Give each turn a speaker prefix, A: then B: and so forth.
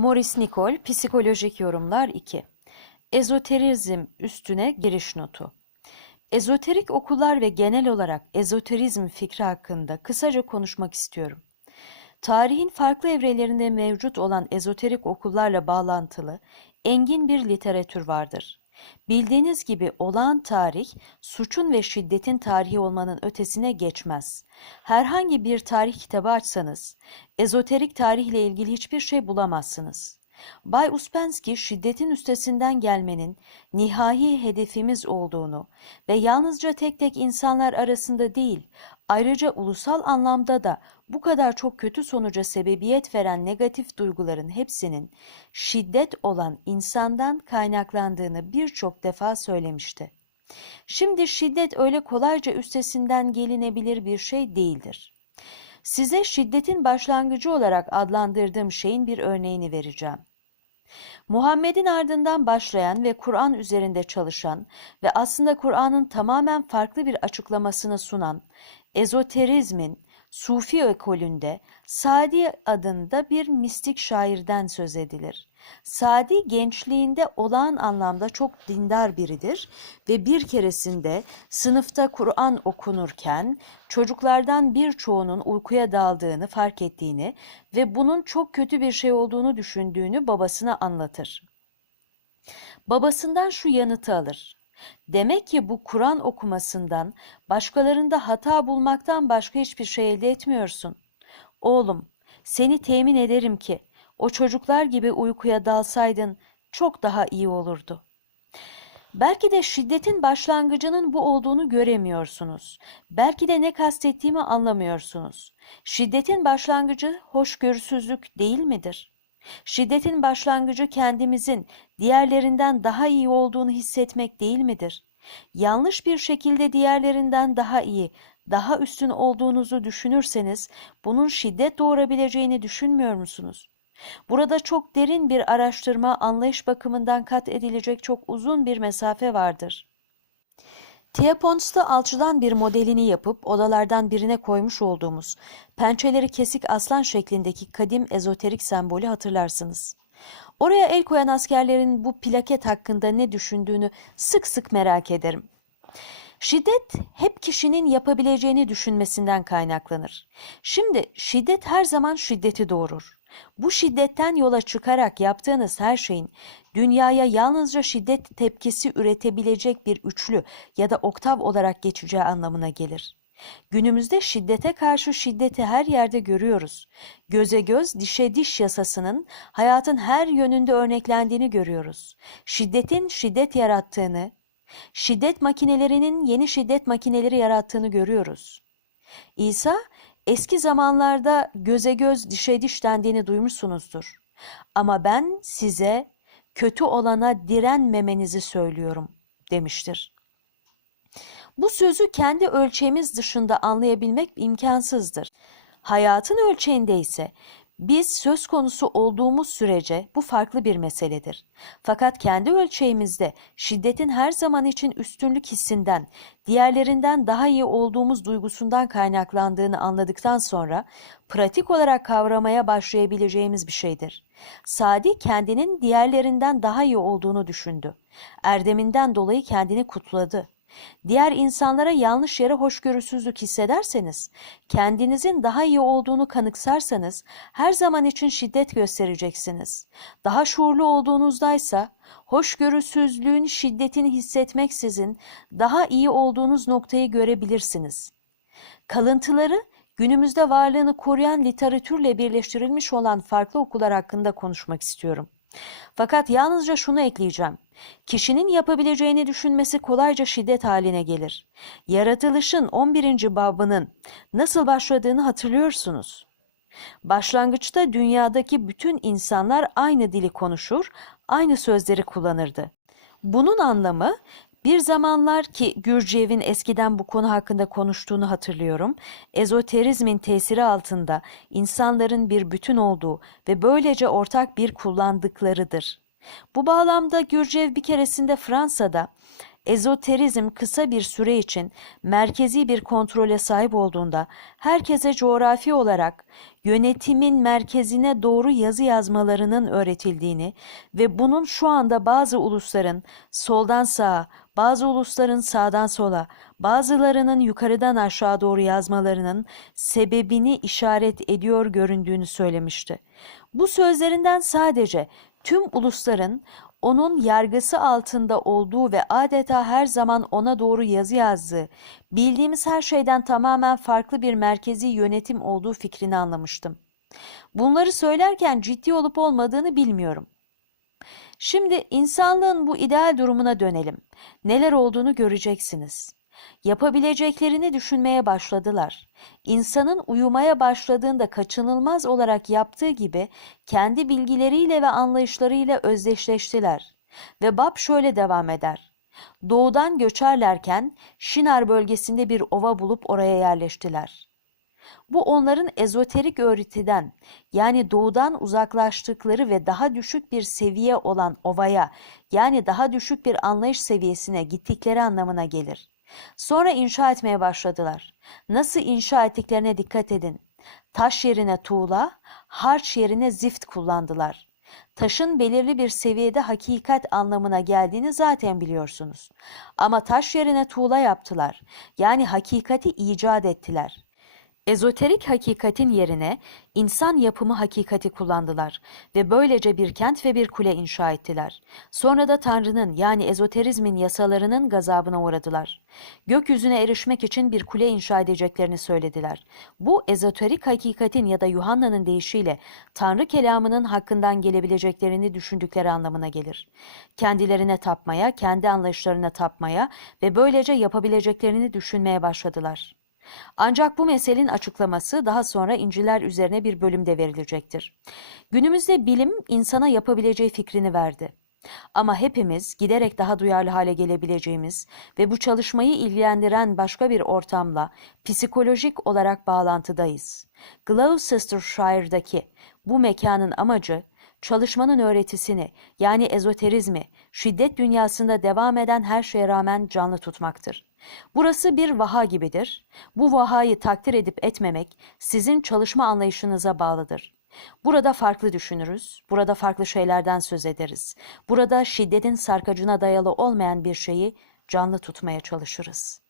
A: Maurice Nicole, Psikolojik Yorumlar 2 Ezoterizm üstüne giriş notu Ezoterik okullar ve genel olarak ezoterizm fikri hakkında kısaca konuşmak istiyorum. Tarihin farklı evrelerinde mevcut olan ezoterik okullarla bağlantılı engin bir literatür vardır. Bildiğiniz gibi olağan tarih, suçun ve şiddetin tarihi olmanın ötesine geçmez. Herhangi bir tarih kitabı açsanız, ezoterik tarihle ilgili hiçbir şey bulamazsınız. Bay Uspensky şiddetin üstesinden gelmenin nihai hedefimiz olduğunu ve yalnızca tek tek insanlar arasında değil, ayrıca ulusal anlamda da bu kadar çok kötü sonuca sebebiyet veren negatif duyguların hepsinin şiddet olan insandan kaynaklandığını birçok defa söylemişti. Şimdi şiddet öyle kolayca üstesinden gelinebilir bir şey değildir. Size şiddetin başlangıcı olarak adlandırdığım şeyin bir örneğini vereceğim. Muhammed'in ardından başlayan ve Kur'an üzerinde çalışan ve aslında Kur'an'ın tamamen farklı bir açıklamasını sunan ezoterizmin Sufi ekolünde Sadi adında bir mistik şairden söz edilir. Sadi gençliğinde olağan anlamda çok dindar biridir ve bir keresinde sınıfta Kur'an okunurken çocuklardan birçoğunun uykuya daldığını fark ettiğini ve bunun çok kötü bir şey olduğunu düşündüğünü babasına anlatır. Babasından şu yanıtı alır. Demek ki bu Kur'an okumasından, başkalarında hata bulmaktan başka hiçbir şey elde etmiyorsun. Oğlum, seni temin ederim ki o çocuklar gibi uykuya dalsaydın çok daha iyi olurdu. Belki de şiddetin başlangıcının bu olduğunu göremiyorsunuz. Belki de ne kastettiğimi anlamıyorsunuz. Şiddetin başlangıcı hoşgörüsüzlük değil midir? Şiddetin başlangıcı kendimizin diğerlerinden daha iyi olduğunu hissetmek değil midir? Yanlış bir şekilde diğerlerinden daha iyi, daha üstün olduğunuzu düşünürseniz bunun şiddet doğurabileceğini düşünmüyor musunuz? Burada çok derin bir araştırma, anlayış bakımından kat edilecek çok uzun bir mesafe vardır. Tiapons'ta alçıdan bir modelini yapıp odalardan birine koymuş olduğumuz pençeleri kesik aslan şeklindeki kadim ezoterik sembolü hatırlarsınız. Oraya el koyan askerlerin bu plaket hakkında ne düşündüğünü sık sık merak ederim. Şiddet hep kişinin yapabileceğini düşünmesinden kaynaklanır. Şimdi şiddet her zaman şiddeti doğurur. Bu şiddetten yola çıkarak yaptığınız her şeyin dünyaya yalnızca şiddet tepkisi üretebilecek bir üçlü ya da oktav olarak geçeceği anlamına gelir. Günümüzde şiddete karşı şiddeti her yerde görüyoruz. Göze göz, dişe diş yasasının hayatın her yönünde örneklendiğini görüyoruz. Şiddetin şiddet yarattığını, şiddet makinelerinin yeni şiddet makineleri yarattığını görüyoruz. İsa eski zamanlarda göze göz dişe diş dendiğini duymuşsunuzdur. Ama ben size kötü olana direnmemenizi söylüyorum demiştir. Bu sözü kendi ölçeğimiz dışında anlayabilmek imkansızdır. Hayatın ölçeğinde ise biz söz konusu olduğumuz sürece bu farklı bir meseledir. Fakat kendi ölçeğimizde şiddetin her zaman için üstünlük hissinden, diğerlerinden daha iyi olduğumuz duygusundan kaynaklandığını anladıktan sonra pratik olarak kavramaya başlayabileceğimiz bir şeydir. Sadi kendinin diğerlerinden daha iyi olduğunu düşündü. Erdeminden dolayı kendini kutladı. Diğer insanlara yanlış yere hoşgörüsüzlük hissederseniz, kendinizin daha iyi olduğunu kanıksarsanız her zaman için şiddet göstereceksiniz. Daha şuurlu olduğunuzdaysa hoşgörüsüzlüğün şiddetini hissetmeksizin daha iyi olduğunuz noktayı görebilirsiniz. Kalıntıları günümüzde varlığını koruyan literatürle birleştirilmiş olan farklı okullar hakkında konuşmak istiyorum. Fakat yalnızca şunu ekleyeceğim. Kişinin yapabileceğini düşünmesi kolayca şiddet haline gelir. Yaratılışın 11. babının nasıl başladığını hatırlıyorsunuz. Başlangıçta dünyadaki bütün insanlar aynı dili konuşur, aynı sözleri kullanırdı. Bunun anlamı bir zamanlar ki Gürciyev'in eskiden bu konu hakkında konuştuğunu hatırlıyorum. Ezoterizmin tesiri altında insanların bir bütün olduğu ve böylece ortak bir kullandıklarıdır. Bu bağlamda Gürcev bir keresinde Fransa'da Ezoterizm kısa bir süre için merkezi bir kontrole sahip olduğunda herkese coğrafi olarak yönetimin merkezine doğru yazı yazmalarının öğretildiğini ve bunun şu anda bazı ulusların soldan sağa, bazı ulusların sağdan sola, bazılarının yukarıdan aşağı doğru yazmalarının sebebini işaret ediyor göründüğünü söylemişti. Bu sözlerinden sadece tüm ulusların onun yargısı altında olduğu ve adeta her zaman ona doğru yazı yazdığı, bildiğimiz her şeyden tamamen farklı bir merkezi yönetim olduğu fikrini anlamıştım. Bunları söylerken ciddi olup olmadığını bilmiyorum. Şimdi insanlığın bu ideal durumuna dönelim. Neler olduğunu göreceksiniz. Yapabileceklerini düşünmeye başladılar. İnsanın uyumaya başladığında kaçınılmaz olarak yaptığı gibi kendi bilgileriyle ve anlayışlarıyla özdeşleştiler. Ve Bab şöyle devam eder. Doğudan göçerlerken Şinar bölgesinde bir ova bulup oraya yerleştiler. Bu onların ezoterik öğretiden yani doğudan uzaklaştıkları ve daha düşük bir seviye olan ovaya yani daha düşük bir anlayış seviyesine gittikleri anlamına gelir. Sonra inşa etmeye başladılar. Nasıl inşa ettiklerine dikkat edin. Taş yerine tuğla, harç yerine zift kullandılar. Taşın belirli bir seviyede hakikat anlamına geldiğini zaten biliyorsunuz. Ama taş yerine tuğla yaptılar. Yani hakikati icat ettiler. Ezoterik hakikatin yerine insan yapımı hakikati kullandılar ve böylece bir kent ve bir kule inşa ettiler. Sonra da Tanrı'nın yani ezoterizmin yasalarının gazabına uğradılar. Gökyüzüne erişmek için bir kule inşa edeceklerini söylediler. Bu ezoterik hakikatin ya da Yuhanna'nın deyişiyle Tanrı kelamının hakkından gelebileceklerini düşündükleri anlamına gelir. Kendilerine tapmaya, kendi anlayışlarına tapmaya ve böylece yapabileceklerini düşünmeye başladılar. Ancak bu meselenin açıklaması daha sonra İncil'ler üzerine bir bölümde verilecektir. Günümüzde bilim insana yapabileceği fikrini verdi. Ama hepimiz giderek daha duyarlı hale gelebileceğimiz ve bu çalışmayı ilgilendiren başka bir ortamla psikolojik olarak bağlantıdayız. Gloucestershire bu mekanın amacı çalışmanın öğretisini yani ezoterizmi şiddet dünyasında devam eden her şeye rağmen canlı tutmaktır. Burası bir vaha gibidir. Bu vahayı takdir edip etmemek sizin çalışma anlayışınıza bağlıdır. Burada farklı düşünürüz, burada farklı şeylerden söz ederiz. Burada şiddetin sarkacına dayalı olmayan bir şeyi canlı tutmaya çalışırız.